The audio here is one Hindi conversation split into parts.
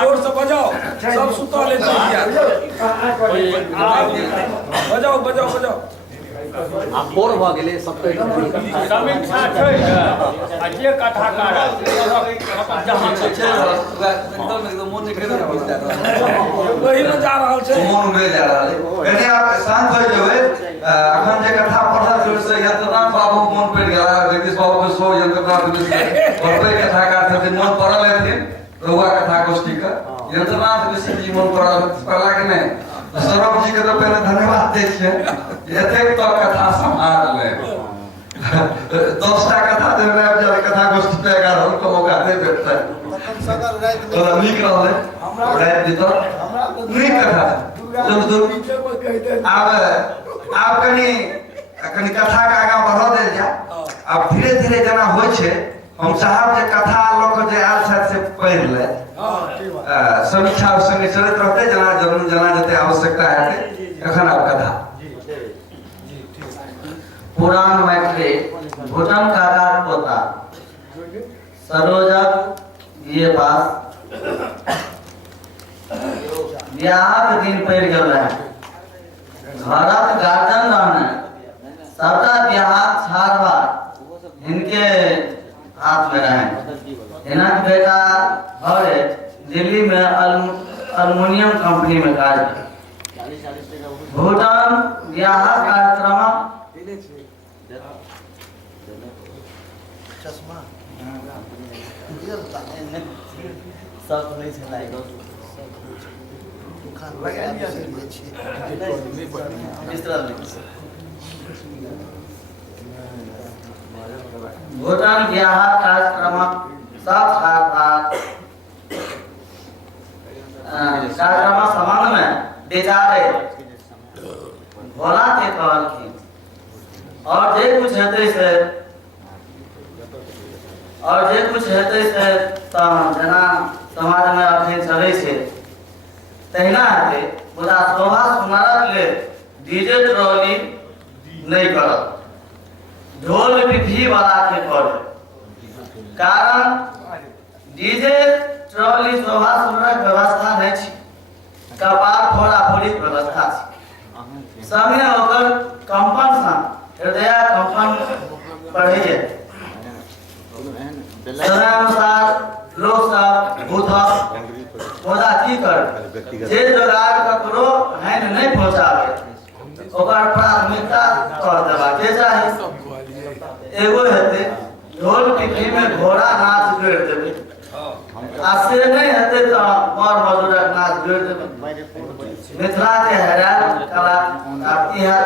जोर से बजाओ, सब सुता ले बजाओ बजाओ बजाओ। बोर भ गेले सब समीक्षा छै आ जे कथाकार अपन जहां छै एकदम मन नहीं करे वही में जा रहल छै, मन में जा रहल है। यदि आप शांत हो जेबै, अखन जे कथा पढ़ल जोर से यंत्रनाथ बाबू मन पड़ गेला, जगदीश बाबू के सो यंत्रनाथ के बड़े कथाकार थे, मन पड़ल हेथिन रउआ कथा गोष्ठी का यंत्रनाथ ऋषि जी मन पड़ला कि नहीं। सौरभ जी के तो पहले धन्यवाद दे छिए, एतेक तो कथा संभाल ले 10टा कथा देने अब जा कथा गोष्ठी पे 11 को मौका दे देता है। तो नीक रहले रात भीतर नीक कथा आप कनी कथा के आगा बढ़ा दे जा। अब धीरे धीरे जना होय छे, हम चाहब जे कथा लोक जे आल छथि से पढ़ि ले, समीक्षा संगे चलत रहते, जना जते आवश्यकता हेतै। एखन आब कथा पुराण मैथिली भूटान काका पोता सरोजक ये पास बियाह दिन पड़ गल रहे, घरक गार्जियन रहने सबटा बियाह छाड़वा इनके हाथ में रहे। इनक बेटा घरे दिल्ली में अल्युमिनियम कंपनी में काज। भूटान बियाह कार्यक्रम सब नहीं छै लाइक भूटान बियाह कार्यक्रम कार्यक्रम संबंध में बेचारे भोला के कहलखिन और जे कुछ हेतै से जना समाज में अखन चलै छै तहिना हेतै, मुदा शोभा सुनारक लेल डीजे ट्रॉली नहीं करत, ढोल पिपही वाला के करत। कारण डीजे ट्रॉली शोभा सुनारक व्यवस्था नहीं छै, कपार फोड़ा फोड़ी व्यवस्था छै। संगे ओकर कंपन सन हृदय कंपन बढ़ि जाए। समय अनुसार लोग सब भूतक मुदा की कर जे जोगाड़ ककरो हानि नहीं पहुंचावे ओकर प्राथमिकता कर देबा के चाही। एगो हेतै ढोल पिपही में घोड़ा नाच जोड़ देबै, आ से नहीं हेतै तो मर मजूरक नाच जोड़ देबै। मिथिला के हैरान कला आती है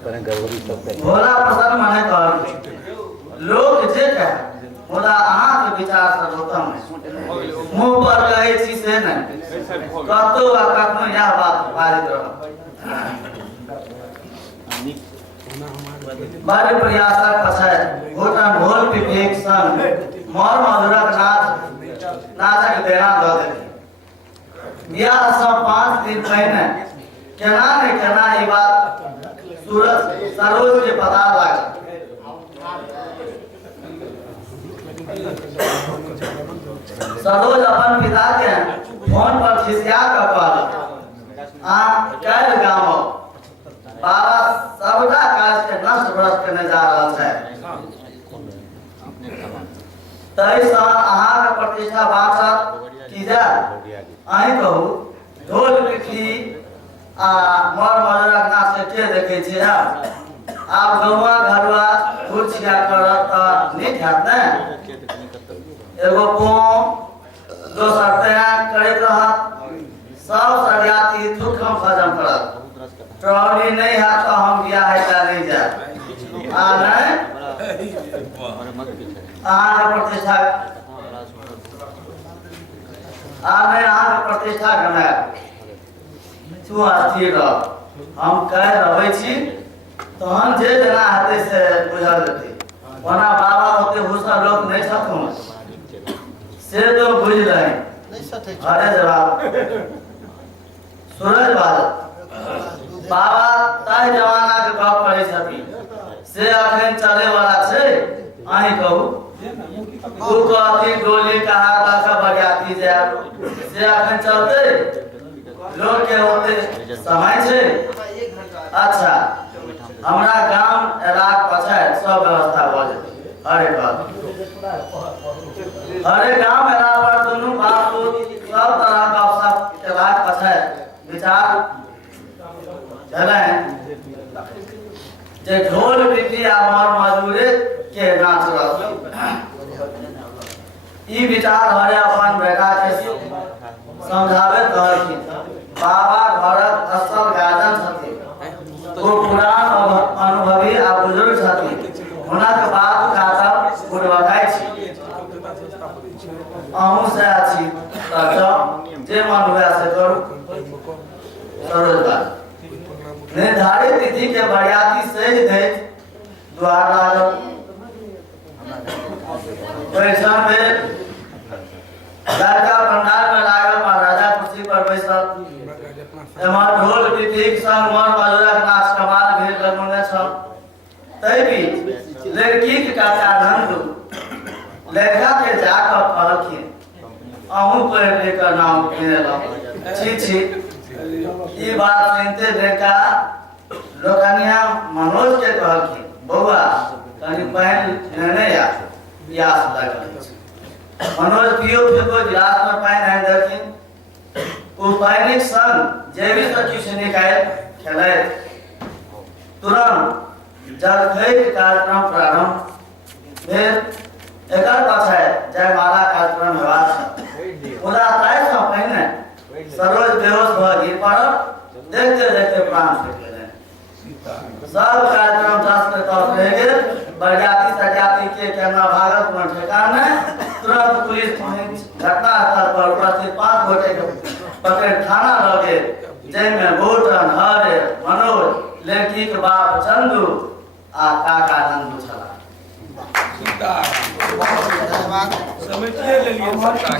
भोला प्रसन्न मने कहल लोग जे कहे, मुदा अहाँ के विचार सर्वोत्तम है। मुंह पर कहे छी से नहीं, कतो आ कखनो यह बात पारित रह। बड़े प्रयासक पछै भूटान ढोल पिपही संग मर मधुरक नाचक देना दऽ देलखिन। बियाह से 5 दिन पहिने केना ने केना ई बात सरोज के पता लागल। सरोज अपन पिता के फोन पर खिसिया कर कहलक, काल्हि गाम बाबा सबटा काज के नष्ट भ्रष्ट करने जा रहल छै, ताहि सँ अहाँ के प्रतिष्ठा बाँचत की जाय। अहीं कहू ढोल पिपही आ मर मजरक नाच के देखे छै। आब गौवा घरवा घुरछिया करत त नीक हैत ने। एगो पाँव दोसर तैयार करैत रहत, सब सरियाती थुकम सजम करत। ट्रॉली नहीं है तो हम बियाह का नहीं जाए आ नहीं प्रतिष्ठा प्रतिष्ठा गनाए तू स्थिर रह। हम कह रहे छी तहन जे जना हेतै से बुझल जेतै, ओना बाबा ओते हुसर लोक नहीं छथुन से तो बुझ रहे अरे जवाब सूरज बाबा ताहि जमाना के गप करै छथिन से अखन चले वाला छै। आई कहू तू कहती डोली कहा का बरियाती जा से अखन चलते लोग के होते समय छे। अच्छा हमरा गांव इलाक पछाड़ सब व्यवस्था भ जेतै हरे बात हरे गांव इलाका पर दोनों बात सब तरह का सब इलाक पछाड़ विचार चले जे ढोल पिपी आ मर मजूरे के नाच रहल ई विचार हरे अपन बेटा के समझावे कहलखिन बाबा घरक असल गार्जियन छथिन वो पुरान अनुभवी आ बुजुर्ग छथिन हुनक बात काटब बुढ़बाई छी अहूँ से अछि जे मन हुए से करू सरोज बात निर्धारित तिथि के बरियाती सही थे द्वार लागल पैसा में लड़का पंडाल में लागल महाराजा कुर्सी पर बैसल एमर ढोल पिपीक संग मन मजूरक नाच कमाल भेल लगने छ तै बीच लड़की के काका नंदू लड़का के जाकर कहलखिन अहूँ पढ़ लेकर नाम किनेला छी छी ई बात सुनते लड़का लोकनिया मनोज के कहलखिन बौआ कनी पानी लेने आ प्यास लागल मनोज पियो फेको गिलास में पानी आनि देलखिन ओ पानिक संग जैविक किछु निकाल खेलै तुरंत जलखै कार्यक्रम प्रारंभ भेल एकर पाछे जयमाला कार्यक्रम हेबाक छै मुदा ताहि सँ पहिने सरोज बेहोश भ गिर पड़ल देखते देखते प्राण छूटि गेलै सब कार्यक्रम 10 के 10 रह गेल बरियाती सजाती के केना भागत में ठिकाना तुरंत पुलिस घटना स्थल पर उपस्थित 5 गोटे के पकड़ थाना ल गेल जैमे भूटन हरे मनोज लड़की के बाप चंदू आ काका नंदू छला समितिए लेलिए सरकार।